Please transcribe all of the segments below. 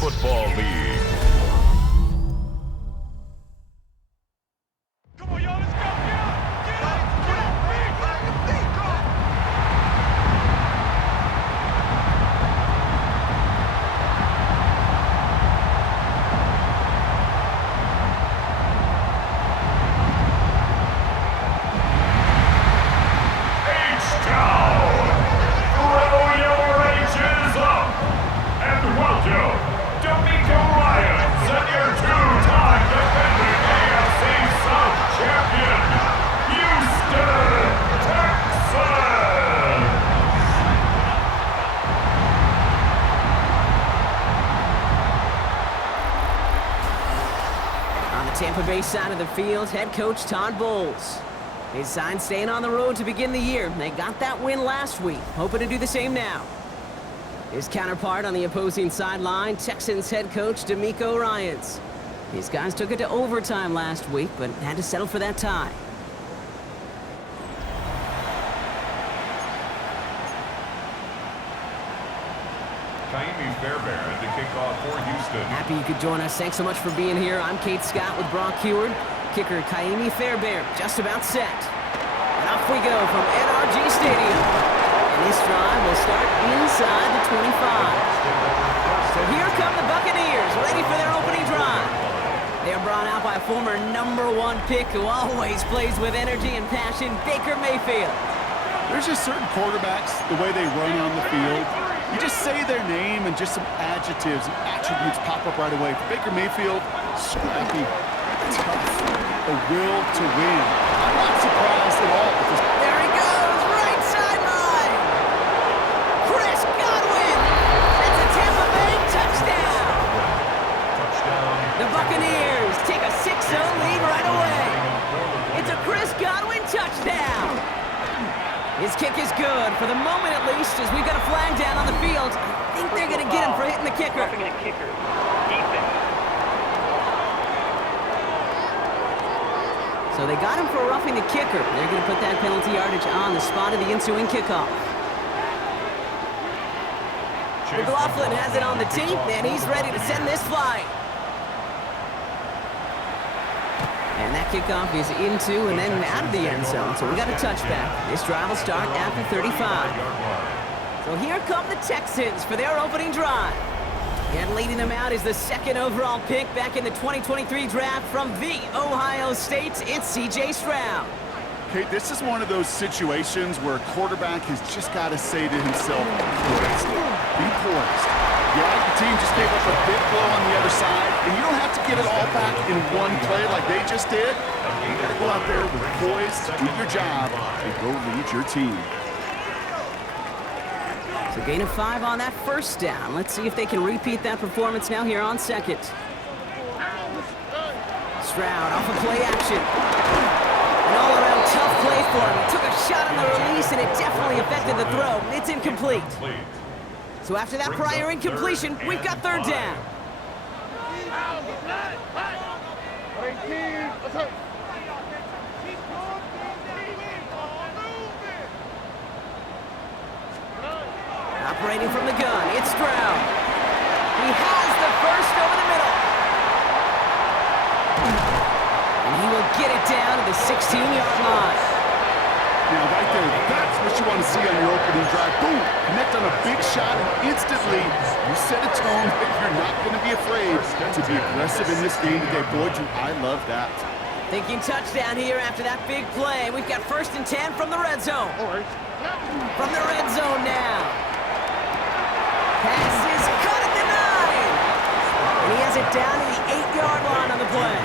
Football League. Tampa Bay side of the field, head coach Todd Bowles. His side staying on the road to begin the year. They got that win last week, hoping to do the same now. His counterpart on the opposing sideline, Texans head coach DeMeco Ryans. These guys took it to overtime last week, but had to settle for that tie. The kickoff for Houston. Happy you could join us. Thanks so much for being here. I'm Kate Scott with Brock Heward. Kicker Kaimi Fairbairn just about set. And off we go from NRG Stadium. And this drive will start inside the 25. So here come the Buccaneers, ready for their opening drive. They're brought out by a former #1 pick who always plays with energy and passion, Baker Mayfield. There's just certain quarterbacks, the way they run on the field. You just say their name and just some adjectives and attributes pop up right away. For Baker Mayfield, scrappy, tough, a will to win. I'm not surprised at all. There he goes, right sideline. Chris Godwin. That's a Tampa Bay touchdown. The Buccaneers take a 6-0 lead right away. It's a Chris Godwin touchdown. His kick is good, for the moment at least, as we've got a flag down on the field. I think they're going to get him for hitting the kicker. So they got him for roughing the kicker. They're going to put that penalty yardage on the spot of the ensuing kickoff. McLaughlin has it on the tape, and he's ready to send this flying. And that kickoff is into and then out of the end zone. So we got a touchback. This drive will start after 35. So here come the Texans for their opening drive. And leading them out is the second overall pick back in the 2023 draft from the Ohio State. It's C.J. Stroud. Okay, this is one of those situations where a quarterback has just got to say to himself, be poised. Yeah, the team just gave up a big blow on the other side, and you don't have to get it all back in one play like they just did. You got to go out there with poise, do your job, and go lead your team. So gain of 5 on that first down. Let's see if they can repeat that performance now here on second. Stroud off of play action. An all-around tough play for him. He took a shot on the release, and it definitely affected the throw. It's incomplete. So after that prior incompletion, we've got third down. Operating from the gun, it's Stroud. He has the first over the middle. And he will get it down to the 16-yard line. Now, right there, that's what you want to see on your opening drive. Boom! Connect on a big shot, and instantly you set a tone that you're not going to be afraid to be aggressive in this game today. Boy, do I love that. Thinking touchdown here after that big play. We've got 1st and 10 from the red zone. From the red zone now. Pass is cut at the 9. And he has it down to the 8-yard line on the play.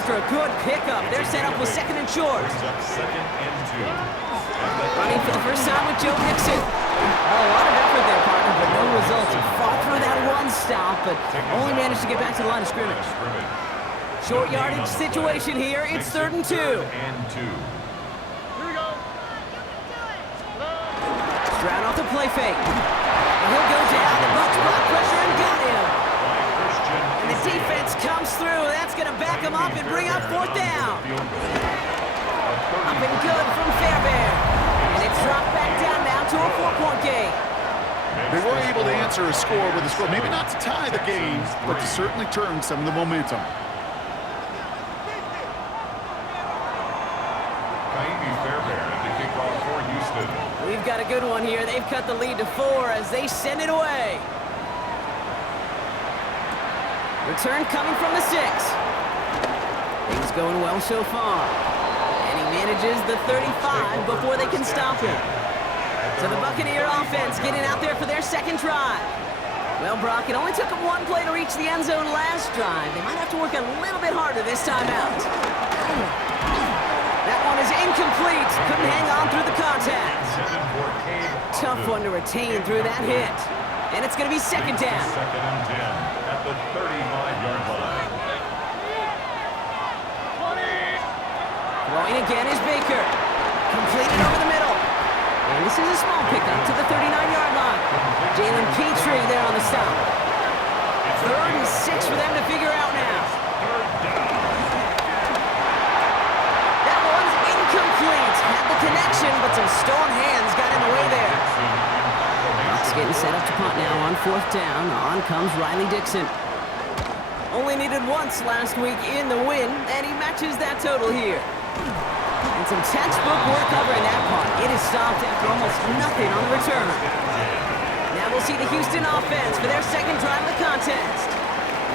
After a good pickup, they're set up with 2nd and short. Running for the first time with Joe Mixon. Oh, a lot of effort there, partner, but no results. He fought through that one stop, but only managed to get back to the line of scrimmage. Short yardage situation here. It's 3rd and 2. Stroud off the play fake. And he'll go down. The Bucs block pressure and got him. And the defense comes through. That's going to back him up and bring up 4th down. Up and good from Fairbairn. And it's dropped back down now to a 4-point game. They were able to answer a score with a score. Maybe not to tie the game, but to certainly turn some of the momentum. We've got a good one here. They've cut the lead to 4 as they send it away. Return coming from the 6. Things going well so far. And he manages the 35 before they can stop him. So the Buccaneer offense getting out there for their second drive. Well, Brock, it only took them one play to reach the end zone last drive. They might have to work a little bit harder this time out. That one is incomplete. Couldn't hang on through the contact. Tough one to retain through that hit. And it's going to be second down. Second and 10 at the 35-yard line. Throwing again is Baker. Completed over the middle. And this is a small pickup to the 39-yard line. Jalen Petrie there on the stop. 3rd and 6 for them to figure out now. That one's incomplete. Had the connection, but some stone hands got in the way there. Bucs getting set up to punt now on 4th down. On comes Riley Dixon. Only needed once last week in the win, and he matches that total here. And some textbook work covering that punt. It is stopped after almost nothing on the return. Now we'll see the Houston offense for their second drive of the contest.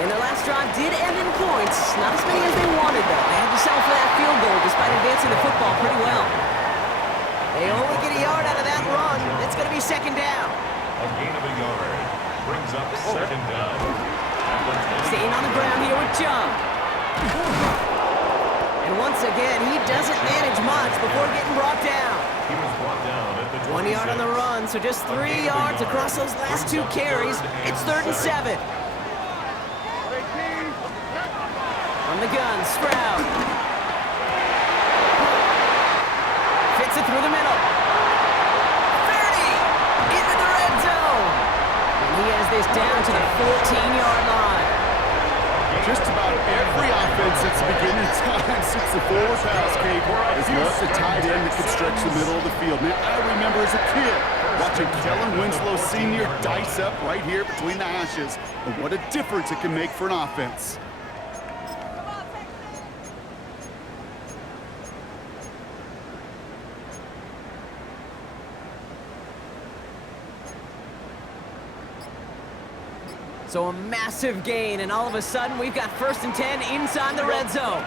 And their last drive did end in points. Not as many as they wanted, though. They had to settle for that field goal despite advancing the football pretty well. They only get a yard out of that run. It's going to be second down. A gain of a yard brings up second down. Staying on the ground here with Chubb. And once again, he doesn't manage much before getting brought down. He was brought down at the 1 yard on the run, so just 3 yards across those last 2 carries. It's 3rd and 7. On the gun, Stroud. Fits it through the middle. 30! Into the red zone! And he has this down to the 14-yard line. Just about every offense since the beginning of time, since the forward pass, Kate, has loved a tight end that could stretch the middle of the field. Man, I remember as a kid watching Kellen Winslow Sr. dice up right here between the hashes. And what a difference it can make for an offense. So a massive gain, and all of a sudden, we've got 1st and 10 inside the red zone.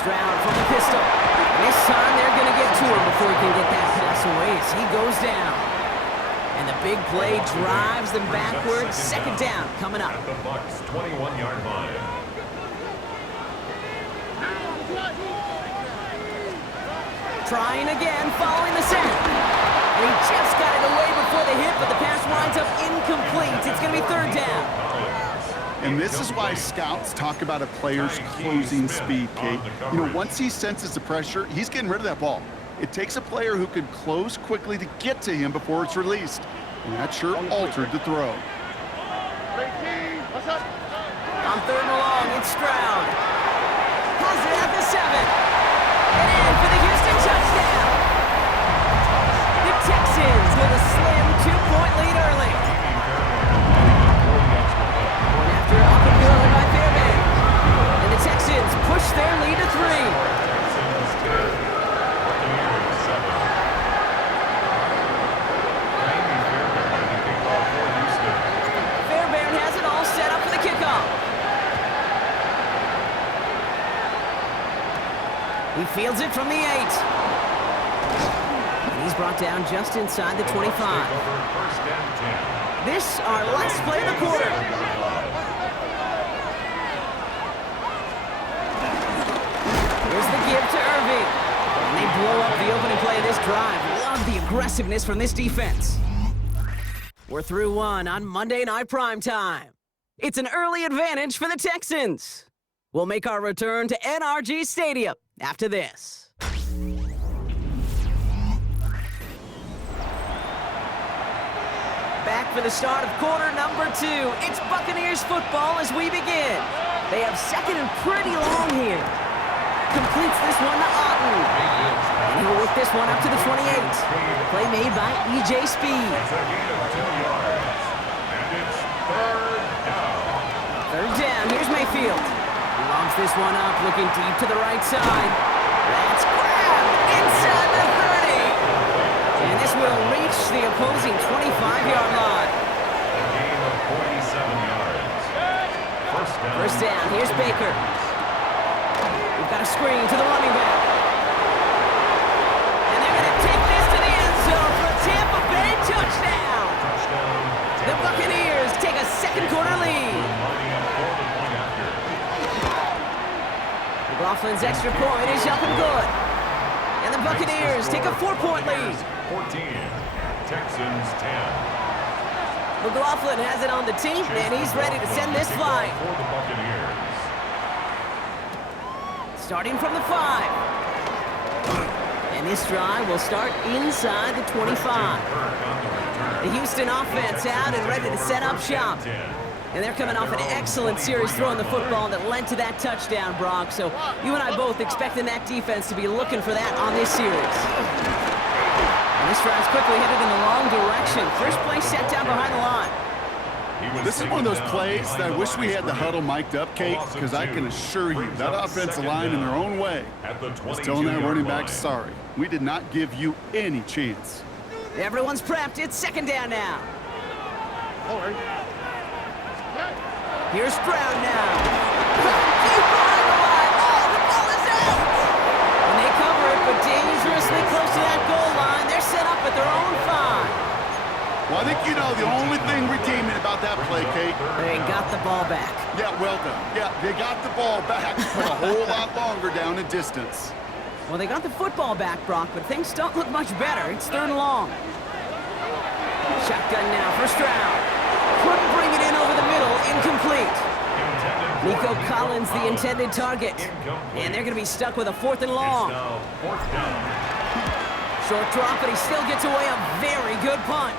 Stroud from the pistol. This time, they're going to get to him before he can get that pass away as he goes down. And the big play drives them backwards. Second down coming up. At the Bucs' 21-yard line. Trying again, following the set. And he just got it away before the hit, but the pass winds up incomplete. It's going to be 3rd down. And this is why scouts talk about a player's closing speed, Kate. You know, once he senses the pressure, he's getting rid of that ball. It takes a player who can close quickly to get to him before it's released. And that sure altered the throw. On 3rd and long, it's Stroud. Has it at the 7. And in for the Houston touchdown. The Texans with a slim 2-point lead early. Going after it up and good by Fairbairn. And the Texans push their lead to 3. Fairbairn has it all set up for the kickoff. He fields it from the 8. And he's brought down just inside the 25. This, our last play of the quarter. Here's the give to Irving. And they blow up the opening play of this drive. Love the aggressiveness from this defense. We're through 1 on Monday Night Primetime. It's an early advantage for the Texans. We'll make our return to NRG Stadium after this. Back for the start of quarter number 2. It's Buccaneers football as we begin. They have 2nd and pretty long here. completes this one to Otten. And he'll work this one up to the 28. Play made by E.J. Speed. It's a gain of 2 yards. And it's third down. Third down, here's Mayfield. He lobs this one up, looking deep to the right side. That's grabbed inside the 30. And this will reach the opposing 25-yard line. A gain of 47 yards. First down, here's Baker. We've got a screen to the running back. And they're going to take this to the end zone for a Tampa Bay touchdown. The Buccaneers take a second-quarter lead. McLaughlin's extra point is up and good. And the Buccaneers take a 4-point lead. 14, Texans 10. McLaughlin has it on the team, and he's ready to send this flight. For the Buccaneers. Starting from the 5. And this drive will start inside the 25. The Houston offense out and ready to set up shop. And they're coming off an excellent series throwing the football that led to that touchdown, Brock. So you and I both expecting that defense to be looking for that on this series. And this drive's quickly headed in the wrong direction. First play set down behind the line. This is one of those plays that I wish we had the huddle mic'd up, Kate, because I can assure you that offensive line in their own way is telling that running back, sorry, we did not give you any chance. Everyone's prepped. It's second down now. Here's Stroud now. Deep behind the line. Oh, the ball is out. And they cover it, but dangerously close to that goal line. They're set up at their own 5. Well, I think you know the only thing redeeming about that play, Kate. They got the ball back. Yeah, well done. Yeah, they got the ball back, but a whole lot longer down in distance. Well, they got the football back, Brock, but things don't look much better. It's third and long. Shotgun now for Stroud. Couldn't bring it in over the middle. Incomplete. Nico Collins, the intended target. And they're going to be stuck with a 4th and long. Short drop, but he still gets away a very good punt.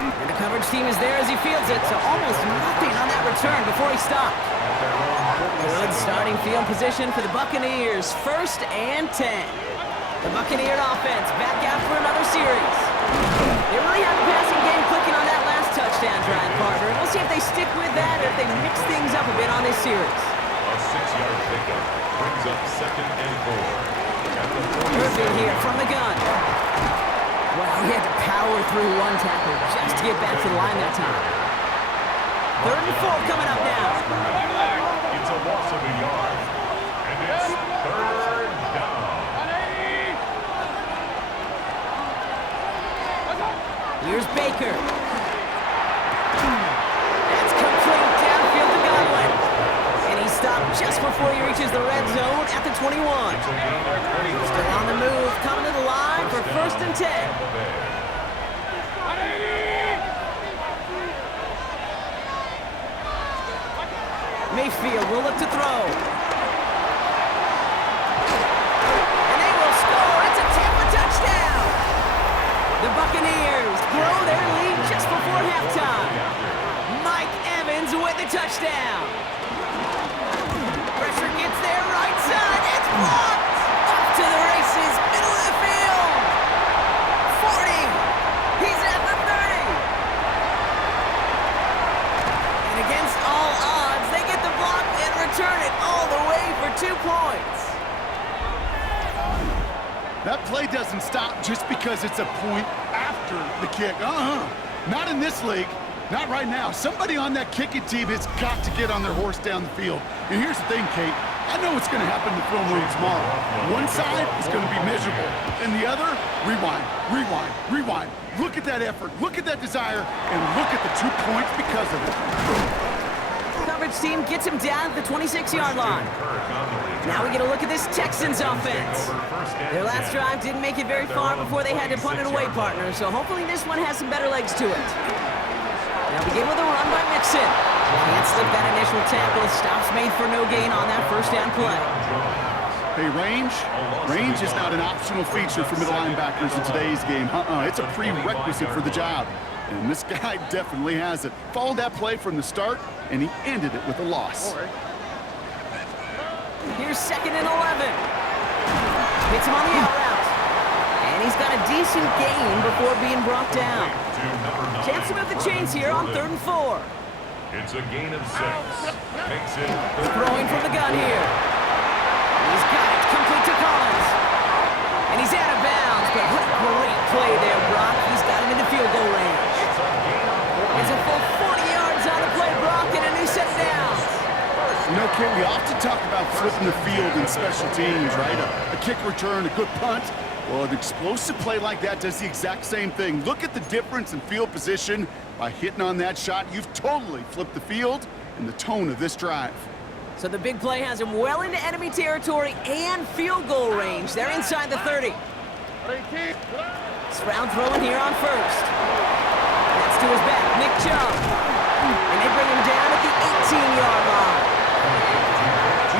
And the coverage team is there as he fields it, so almost nothing on that return before he stopped. Good starting field position for the Buccaneers. 1st and 10. The Buccaneer offense back out for another series. They really have the passing game clicking on that last touchdown drive, partner. We'll see if they stick with that or if they mix things up a bit on this series. A 6-yard pickup brings up 2nd and 4. Irving here from the gun. Wow, he had to power through one tackle just to get back to the line that time. 3rd and 4 coming up now. It's a loss of a yard. And it's third down. Here's Baker. That's complete downfield to Godwin. And he stopped just before he reaches the red zone at the 21. Still on the move, coming to the line for 1st and 10. Mayfield will look to throw. And they will score. It's a Tampa touchdown. The Buccaneers grow their lead just before halftime. Mike Evans with the touchdown. Pressure gets there, right side. It's blocked. Up to the races, middle of the field. 40. He's at the 30. And against all odds, they get the block and return it all the way for 2 points. That play doesn't stop just because it's a point after the kick. Not in this league. Not right now. Somebody on that kicking team has got to get on their horse down the field. And here's the thing, Kate. I know what's going to happen in the film room tomorrow. One side is going to be miserable. And the other, rewind, rewind, rewind. Look at that effort. Look at that desire. And look at the 2 points because of it. Coverage team gets him down at the 26-yard line. Now we get a look at this Texans offense. Their last drive didn't make it very far before they had to punt it away, partner. So hopefully this one has some better legs to it. Now begin with a run by Mixon. Can't slip that initial tackle. Stops made for no gain on that 1st down play. Hey, range? Range is not an optional feature for middle linebackers in today's game. It's a prerequisite for the job. And this guy definitely has it. Followed that play from the start, and he ended it with a loss. Here's 2nd and 11. Hits him on the out route. And he's got a decent gain before being brought down. Chance to move the chains here on 3rd and 4. It's a gain of 6. Makes it Throwing from the gun here. He's got it complete to Collins. And he's out of bounds, but what a great play there, Brock. He's got him into field goal range. It's a full 40 yards on the play, Brock, and a new set of downs. You know, Ken, we often talk about flipping the field in special teams, right? A kick return, a good punt. Well, an explosive play like that does the exact same thing. Look at the difference in field position. By hitting on that shot, you've totally flipped the field and the tone of this drive. So the big play has him well into enemy territory and field goal range. They're inside the 30. Stroud throwing here on 1st. That's to his back, Nick Chubb. And they bring him down at the 18-yard line.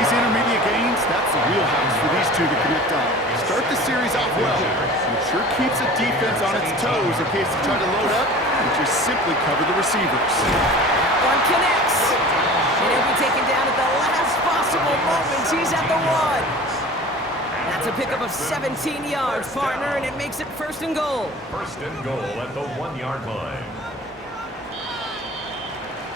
These intermediate gains, that's the wheelhouse for these two to connect on. Start the series off well. It sure keeps the defense on its toes in case they try to load up and just simply cover the receivers. One connects. And he'll be taken down at the last possible moments. He's at the 1. That's a pickup of 17 yards, partner, and it makes it 1st and goal. 1st and goal at the 1-yard line.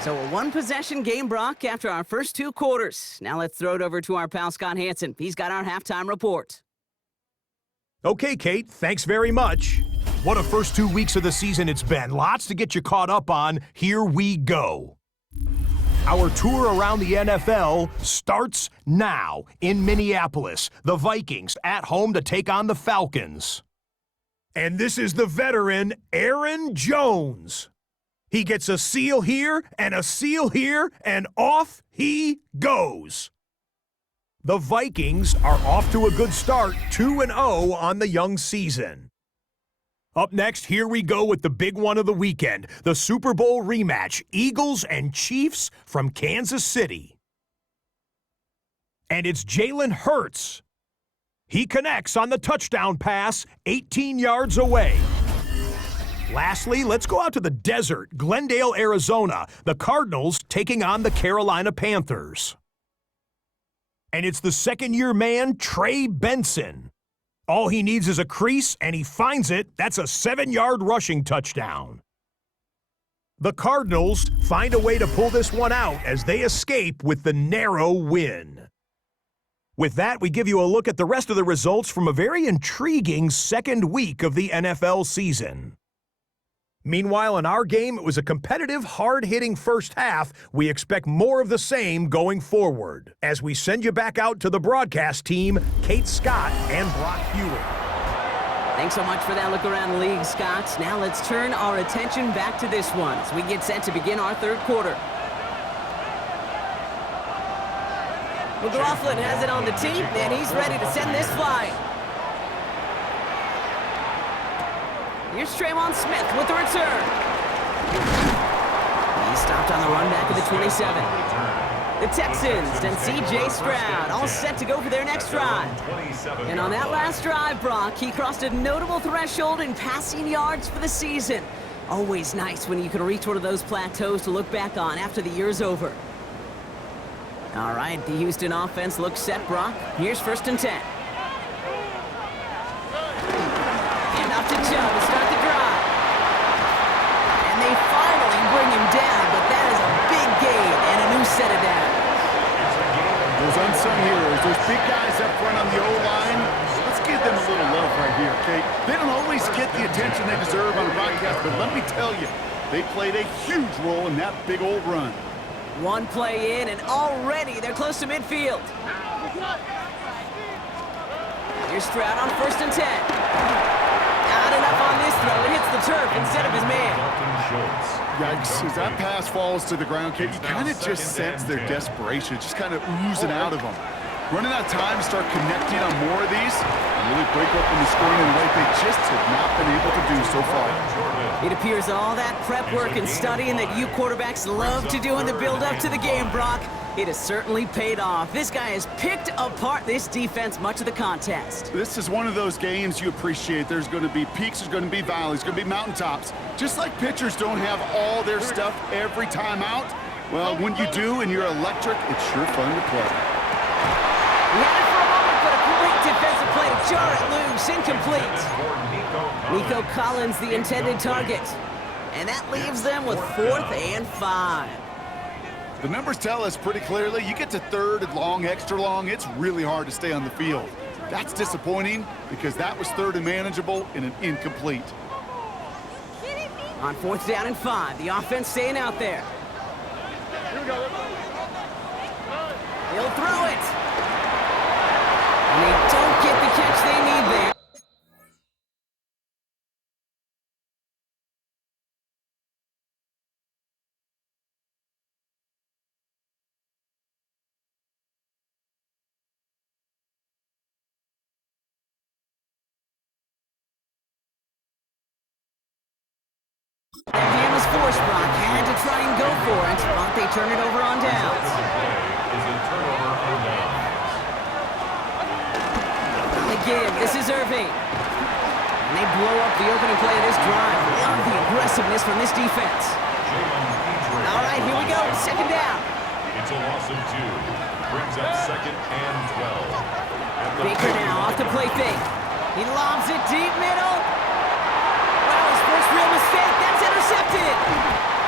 So a one-possession game, Brock, after our first 2 quarters. Now let's throw it over to our pal Scott Hansen. He's got our halftime report. Okay, Kate, thanks very much. What a first 2 weeks of the season it's been. Lots to get you caught up on. Here we go. Our tour around the NFL starts now in Minneapolis. The Vikings at home to take on the Falcons. And this is the veteran, Aaron Jones. He gets a seal here and a seal here, and off he goes. The Vikings are off to a good start, 2-0 on the young season. Up next, here we go with the big one of the weekend, the Super Bowl rematch, Eagles and Chiefs from Kansas City. And it's Jalen Hurts. He connects on the touchdown pass, 18 yards away. Lastly, let's go out to the desert, Glendale, Arizona. The Cardinals taking on the Carolina Panthers. And it's the second-year man, Trey Benson. All he needs is a crease, and he finds it. That's a 7-yard rushing touchdown. The Cardinals find a way to pull this one out as they escape with the narrow win. With that, we give you a look at the rest of the results from a very intriguing second week of the NFL season. Meanwhile, in our game, it was a competitive, hard-hitting first half. We expect more of the same going forward. As we send you back out to the broadcast team, Kate Scott and Brock Hewitt. Thanks so much for that look around the league, Scott. Now let's turn our attention back to this one as we get set to begin our 3rd quarter. McLaughlin has it on the tee, and he's ready to send this flying. Here's Trayvon Smith with the return. He stopped on the run back of the 27. The Texans and C.J. Stroud all set to go for their next drive. And on that last drive, Brock, he crossed a notable threshold in passing yards for the season. Always nice when you can reach one of those plateaus to look back on after the year's over. All right, the Houston offense looks set, Brock. Here's 1st and 10. Off to Chubb to start the drive. And they finally bring him down, but that is a big gain and a new set of downs. Those unsung heroes, those big guys up front on the O-line, let's give them a little love right here, okay? They don't always get the attention they deserve on the broadcast, but let me tell you, they played a huge role in that big old run. One play in, and already they're close to midfield. Here's Stroud on 1st and 10. Not enough on this throw. It hits the turf instead of his man. Yikes. As that pass falls to the ground, Kate, you kind of just sense their desperation, just kind of oozing out of them. Running out of time to start connecting on more of these and really break open the scoring in a way they just have not been able to do so far. It appears all that prep work and studying that you quarterbacks love to do in the build-up to the game, Brock, it has certainly paid off. This guy has picked apart this defense much of the contest. This is one of those games you appreciate. There's going to be peaks, there's going to be valleys, there's going to be mountaintops. Just like pitchers don't have all their stuff every time out, well, when you do and you're electric, it's sure fun to play. He had it for a moment, but a great defensive play to jar it loose. Incomplete. Nico Collins, the intended target. And that leaves them with 4th and 5. The numbers tell us pretty clearly, you get to 3rd and long, extra long, it's really hard to stay on the field. That's disappointing because that was 3rd and manageable in an incomplete. On 4th down and 5, the offense staying out there. He'll throw it. And they don't get the catch they need there. Their hand was forced, Brock. Had to try and go for it, but they turn it over on downs. Again, this is Irving. And they blow up the opening play of this drive. Love the aggressiveness from this defense. All right, here we go. 2nd down. It's a loss of 2. Brings up 2nd and 12. Baker now off the play fake. He lobs it deep middle. Wow, his first real mistake. That's intercepted.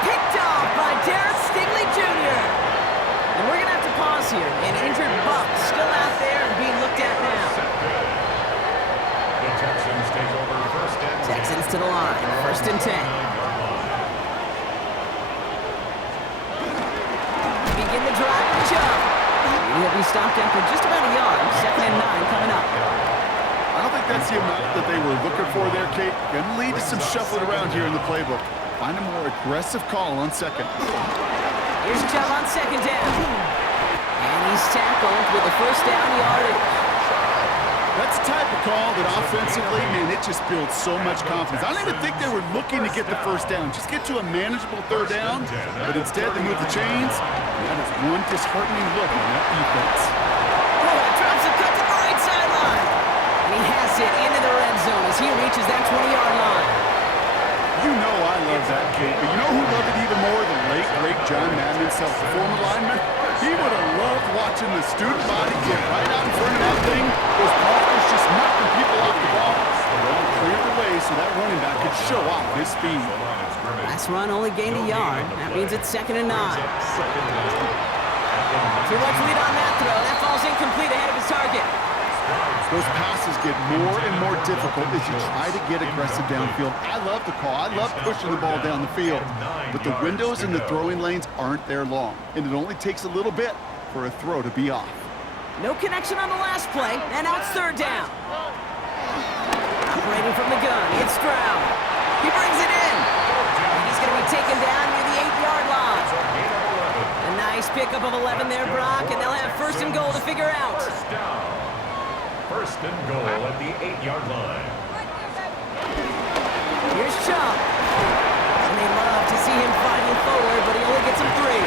Picked off by Derek Stingley Jr. And we're going to have to pause here. An injured Buck still out there and being looked at now. The Texans take over 1st and 10. Texans to the line. 1st and 10. Begin the drive with Chubb. He'll be stopped after just about a yard. 2nd and 9 coming up. I don't think that's the amount that they were looking for there, Kate. Going to lead to some shuffling around here in the playbook. Find a more aggressive call on 2nd. Here's Chubb on 2nd down. And he's tackled with a 1st down yardage. That's the type of call that offensively, man, it just builds so much confidence. I don't even think they were looking to get the 1st down. Just get to a manageable 3rd down. But instead, they move the chains. And that is one disheartening look on that defense. Oh, drops a cut to the right sideline. And he has it into the red zone as he reaches that 20-yard line. You know I love that, Kate, but you know who loved it even more? The late, great John Madden himself, the former lineman. He would have loved watching the student body get right out in front of that thing. Those blockers just knocking people off the ball. Well, cleared the way so that running back could show off his speed. Last run only gained a yard. That means it's 2nd and 9. Too much lead on that throw. That falls incomplete ahead of his target. Those passes get more and more difficult as you try to get aggressive downfield. I love the call. I love pushing the ball down the field. But the windows in the throwing lanes aren't there long. And it only takes a little bit for a throw to be off. No connection on the last play. And now it's 3rd down. Operating from the gun. It's Stroud. He brings it in. And he's going to be taken down near the 8-yard line. A nice pickup of 11 there, Brock. And they'll have 1st and goal to figure out. 1st and goal at the 8-yard line. Here's Chubb. And they love to see him fighting forward, but he only gets him 3.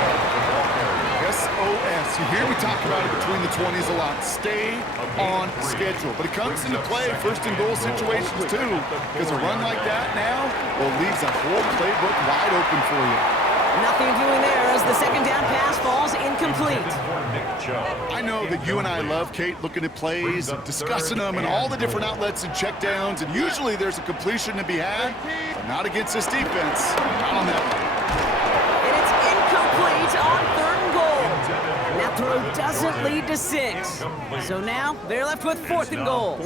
SOS. You hear me talk about it between the 20s a lot. Stay on schedule. But it comes into play 1st and goal situations too. Because a run like that now, well, leaves a whole playbook wide open for you. Nothing doing there as the 2nd down pass falls incomplete. I know that you and I love, Kate, looking at plays and discussing them and all the different outlets and checkdowns, and usually there's a completion to be had, but not against this defense. Not on that one. And it's incomplete on 3rd and goal. That throw doesn't lead to 6. So now they're left with 4th and goal.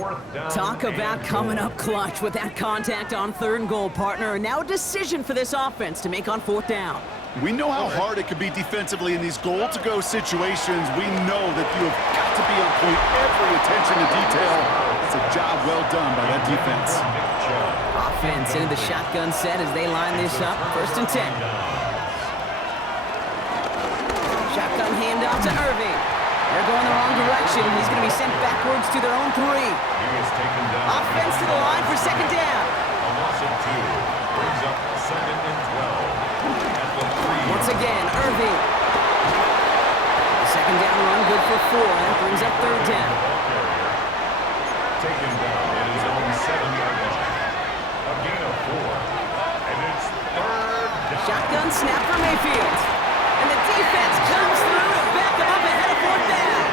Talk about coming up clutch with that contact on 3rd and goal, partner. And now a decision for this offense to make on 4th down. We know how hard it can be defensively in these goal-to-go situations. We know that you have got to be on point, every attention to detail. It's a job well done by that defense. Offense into the shotgun set as they line this up. 1st and 10. Shotgun handoff to Irving. They're going the wrong direction. He's going to be sent backwards to their own 3. Offense to the line for 2nd down. A loss of 2. Brings up 2nd and 12. Once again, Irving. The 2nd down run good for 4. That brings up 3rd down. Taken down at his own 7-yard line. A gain of 4. And it's 3rd down. Shotgun snap for Mayfield. And the defense comes through to back him up ahead of 4th down.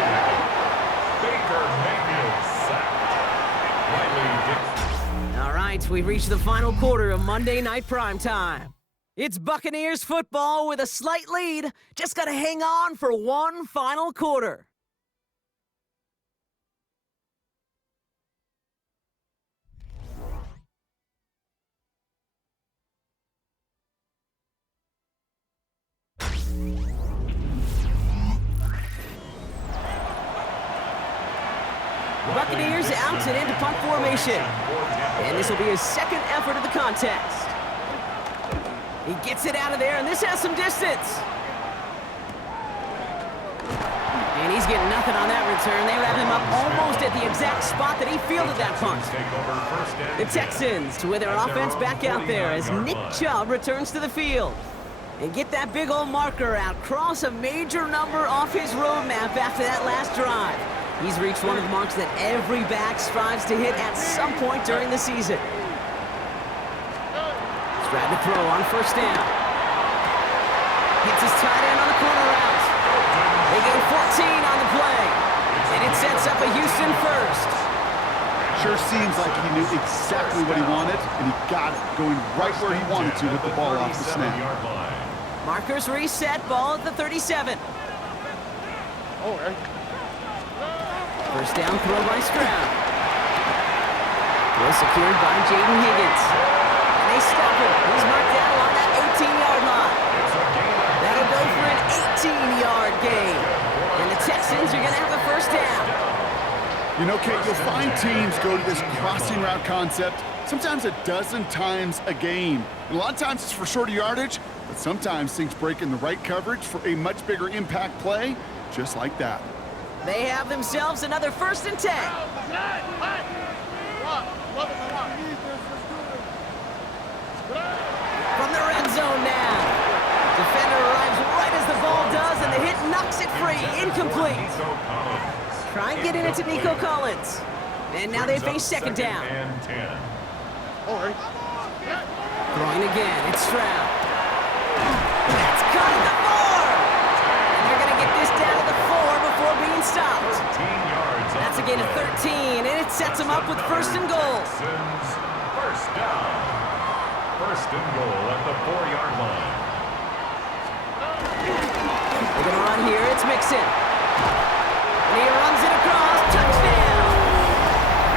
we've reached the final quarter of Monday Night Primetime. It's Buccaneers football with a slight lead. Just got to hang on for one final quarter. Buccaneers out and into punt formation. And this will be his second effort of the contest. He gets it out of there, and this has some distance. And he's getting nothing on that return. They wrap him up almost at the exact spot that he fielded that punt. The Texans with their offense back out there as Nick Chubb returns to the field. And get that big old marker out. Cross a major number off his roadmap after that last drive. He's reached one of the marks that every back strives to hit at some point during the season. Grab the throw on first down. Hits his tight end on the corner route. They gain 14 on the play. And it sets up a Houston first. Sure seems like he knew exactly what he wanted, and he got it, going right where he wanted to with the ball off the snap. Markers reset, ball at the 37. First down throw by Stroud. Well secured by Jaden Higgins. And they stop him. He's marked down along that 18-yard line. That'll go for an 18-yard gain. And the Texans are going to have a first down. You know, Kate, you'll find teams go to this crossing route concept sometimes a dozen times a game. And a lot of times it's for shorter yardage, but sometimes things break in the right coverage for a much bigger impact play, just like that. They have themselves another 1st and 10. From the red zone now. Defender arrives right as the ball does, and the hit knocks it free. Incomplete. Try and get it into Nico Collins. And now they face second down. Throwing again, it's Stroud. That's cut at the 4. And they're going to get this down to the 4 before being stopped. That's a gain of 13, and it sets them up with 1st and goal. First down. 1st and goal at the 4-yard line. They're going to run here. It's Mixon. And he runs it across. Touchdown!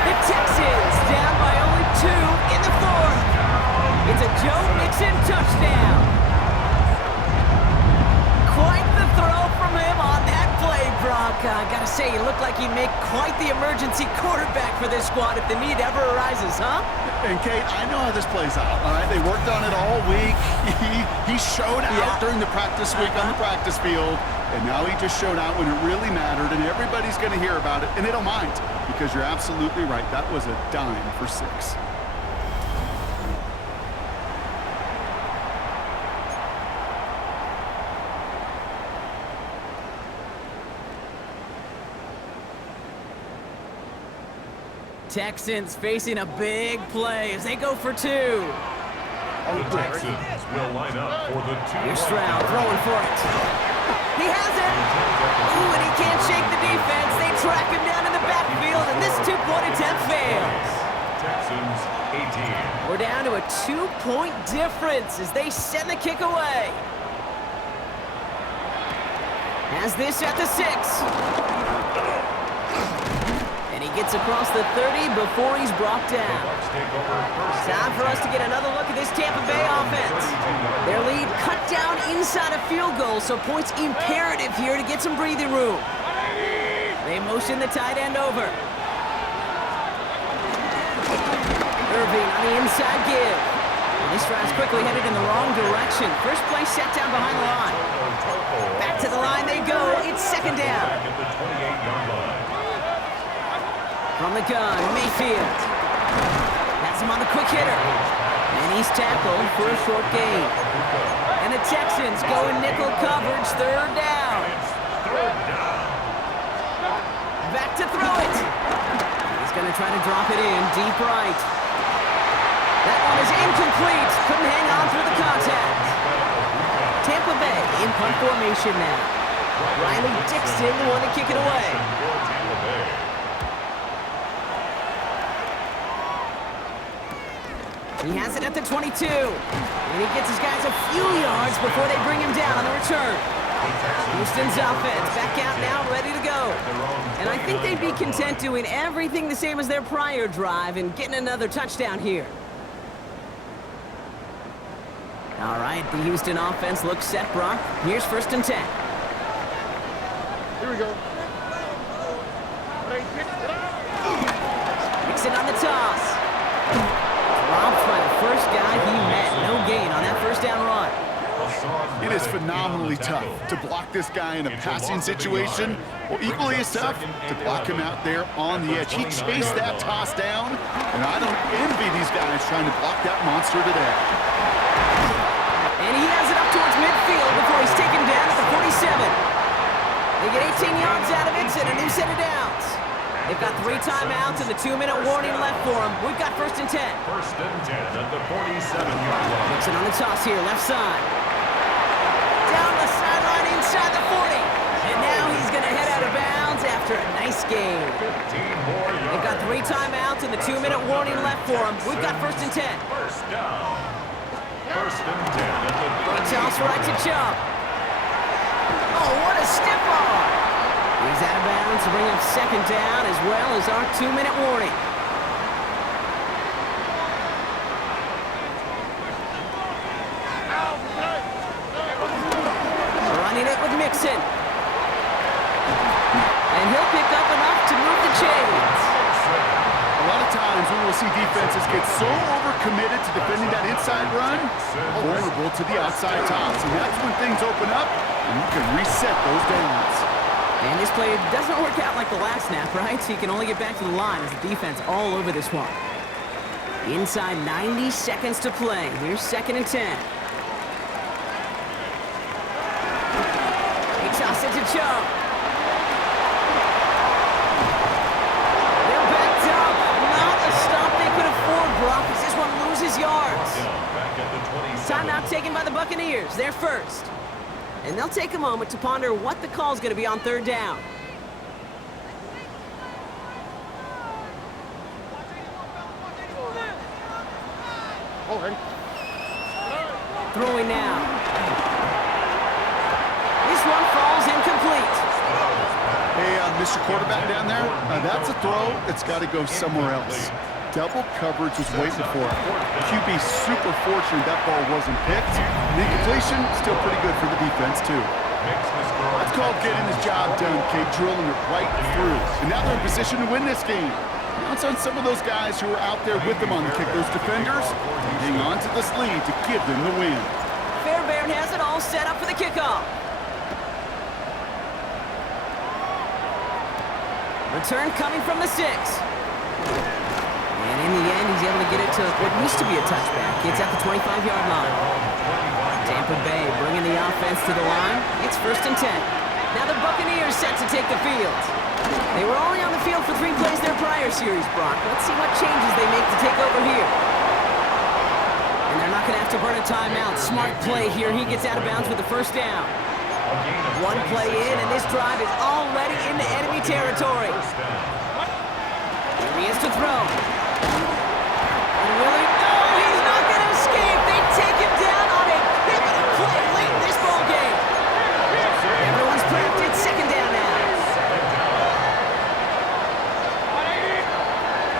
The Texans down by only 2 in the 4th. It's a Joe Mixon touchdown. Quite the throw from him on that play, Brock. I got to say, you look like you'd make quite the emergency quarterback for this squad if the need ever arises, huh? And, Kate, I know how this plays out, all right? They worked on it all week. He showed out during the practice week on the practice field, and now he just showed out when it really mattered, and everybody's going to hear about it, and they don't mind, because you're absolutely right. That was a dime for 6. Texans facing a big play as they go for 2. The Texans will line up for the 2. Here's Stroud throwing for it. He has it. Ooh, and he can't shake the defense. They track him down in the backfield, and this 2-point attempt fails. Texans 18. We're down to a 2-point difference as they send the kick away. Has this at the 6. Gets across the 30 before he's brought down. Time for us to get another look at this Tampa Bay offense. Their lead cut down inside a field goal, so points imperative here to get some breathing room. They motion the tight end over. Irving on the inside give. And this drive's quickly headed in the wrong direction. First play set down behind the line. Back to the line they go. It's second down. From the gun, Mayfield. That's him on the quick hitter. And he's tackled for a short gain. And the Texans go in nickel coverage, 3rd down. Back to throw it. He's going to try to drop it in deep right. That one is incomplete. Couldn't hang on through the contact. Tampa Bay in punt formation now. Riley Dixon, the one to kick it away. He has it at the 22. And he gets his guys a few yards before they bring him down on the return. Houston's offense back out now, ready to go. And I think they'd be content doing everything the same as their prior drive and getting another touchdown here. All right, the Houston offense looks set, Brock. Here's 1st and 10. Here we go. Mixon on the toss. Dropped by the first guy he met. No gain on that 1st down run. It is phenomenally tough to block this guy in a passing situation, or equally as tough to block him out there on the edge. He chased that toss down, and I don't envy these guys trying to block that monster today. And he has it up towards midfield before he's taken down at the 47. They get 18 yards out of it and a new set of downs. They've got 3 timeouts and the 2-minute warning left for them. We've got 1st and 10. 1st and 10 at the 47-yard line. Mixon on the toss here, left side. Down the sideline inside the 40. And now he's going to head out of bounds after a nice game. 15 more yards. They've got 3 timeouts and the 2-minute warning left for them. We've got 1st and 10. First down. 1st and 10 at the 30. Toss right to Chubb. Oh, what a stiff arm. He's out of bounds to bring up 2nd down as well as our 2-minute warning. Running it with Mixon. And he'll pick up enough to move the chains. A lot of times we will see defenses get so overcommitted to defending that inside run, vulnerable to the outside toss. And that's when things open up, and you can reset those downs. And this play doesn't work out like the last snap, right? So you can only get back to the line as the defense all over this one. Inside 90 seconds to play. Here's 2nd and 10. He tosses it to Chubb. They're backed up. Not a stop they could afford, Brock, as this one loses yards. Back at the 27. Timeout taken by the Buccaneers. They're first. And they'll take a moment to ponder what the call is going to be on 3rd down. Throwing now. This one falls incomplete. Hey, Mr. Quarterback down there, that's a throw that's got to go somewhere else. Double coverage was waiting for it. QB super fortunate that ball wasn't picked. The completion, still pretty good for the defense, too. That's called getting his job done, Kate, drilling it right through. And now they're in position to win this game. Now it's on some of those guys who are out there with them on the kick, those defenders, and hang on to this lead to give them the win. Fairbairn has it all set up for the kickoff. Return coming from the 6. And in the end, he's able to get it to what used to be a touchback. It's at the 25-yard line. Tampa Bay bringing the offense to the line. It's 1st and 10. Now the Buccaneers set to take the field. They were only on the field for 3 plays their prior series, Brock. Let's see what changes they make to take over here. And they're not going to have to burn a timeout. Smart play here. He gets out of bounds with the 1st down. 1 play in, and this drive is already into enemy territory. Here he is to throw. And really, no, he's not going to escape. They take him down on a pivotal play late in this ball game. Everyone's prepped. It's 2nd down now.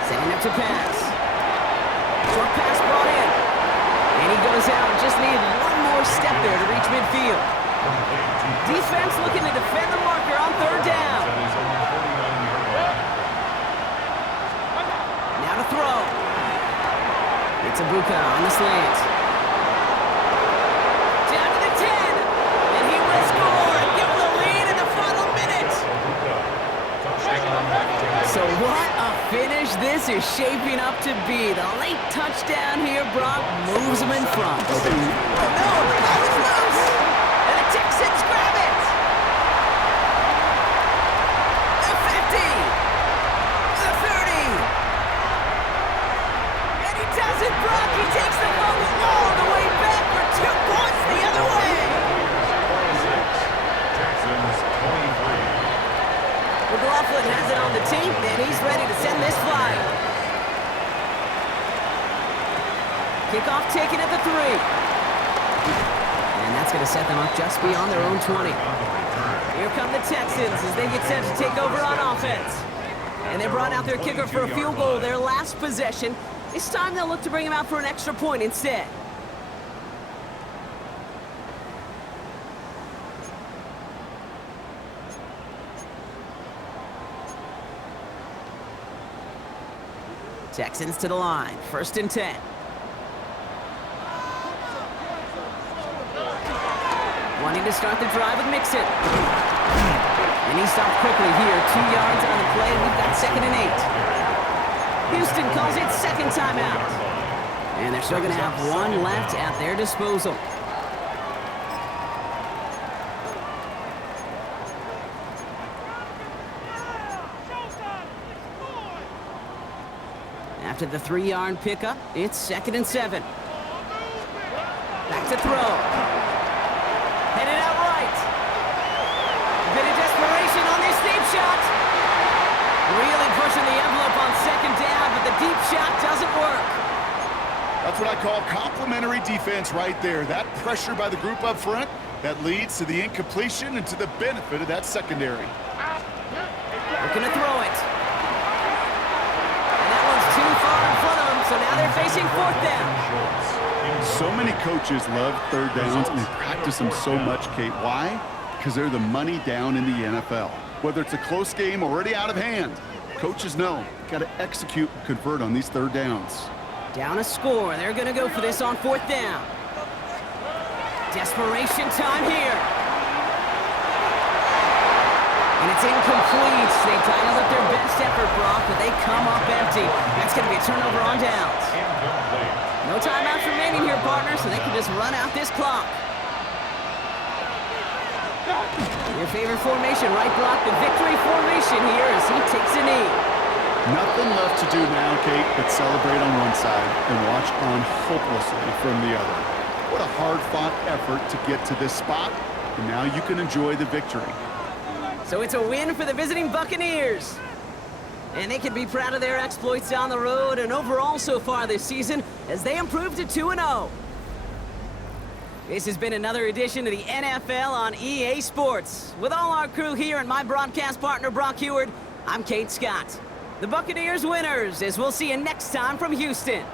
Setting up to pass. Short pass brought in. And he goes out. Just need one more step there to reach midfield. Defense looking to defend the marker on 3rd down. Now to throw. It's Ibuka on the slant. Down to the 10. And he will score and give them the lead in the final minute. So what a finish this is shaping up to be. The late touchdown here, Brock, moves them in front. Oh, no, the ball is loose. And the Texans grab it. The 50. The 30. And he does it, Brock. He takes the ball all the way back for 2 points the other way. Texans 23. McLaughlin has it on the tape, and he's ready to send this flight. Kickoff taken at the 3. And that's going to set them up just beyond their own 20. Here come the Texans as they get set to take over on offense. And they brought out their kicker for a field goal their last possession. This time they'll look to bring him out for an extra point instead. Texans to the line, 1st and 10. Wanting to start the drive with Mixon. And he stopped quickly here, 2 yards on the play, and we've got 2nd and 8. Houston calls it second timeout. And they're still going to have 1 left at their disposal. After the 3-yard pickup, it's 2nd and 7. Back to throw. Headed out right. A bit of desperation on this deep shot. Really pushing the envelope on 2nd down, but the deep shot doesn't work. That's what I call complimentary defense right there. That pressure by the group up front, that leads to the incompletion and to the benefit of that secondary. Looking to throw it. And that one's too far in front of them, so now they're facing 4th down. So many coaches love 3rd downs, and they practice them so much, Kate. Why? Because they're the money down in the NFL. Whether it's a close game already out of hand, coaches know got to execute and convert on these 3rd downs. Down a score. They're going to go for this on 4th down. Desperation time here. And it's incomplete. They dialed up their best effort, Brock, but they come up empty. That's going to be a turnover on downs. No timeouts remaining here, partner, so they can just run out this clock. Your favorite formation, right, Brock? The victory formation here as he takes a knee. Nothing left to do now, Kate, but celebrate on one side and watch on hopelessly from the other. What a hard-fought effort to get to this spot, and now you can enjoy the victory. So it's a win for the visiting Buccaneers. And they can be proud of their exploits down the road and overall so far this season as they improve to 2-0. This has been another edition of the NFL on EA Sports. With all our crew here and my broadcast partner, Brock Heward, I'm Kate Scott. The Buccaneers winners, as we'll see you next time from Houston.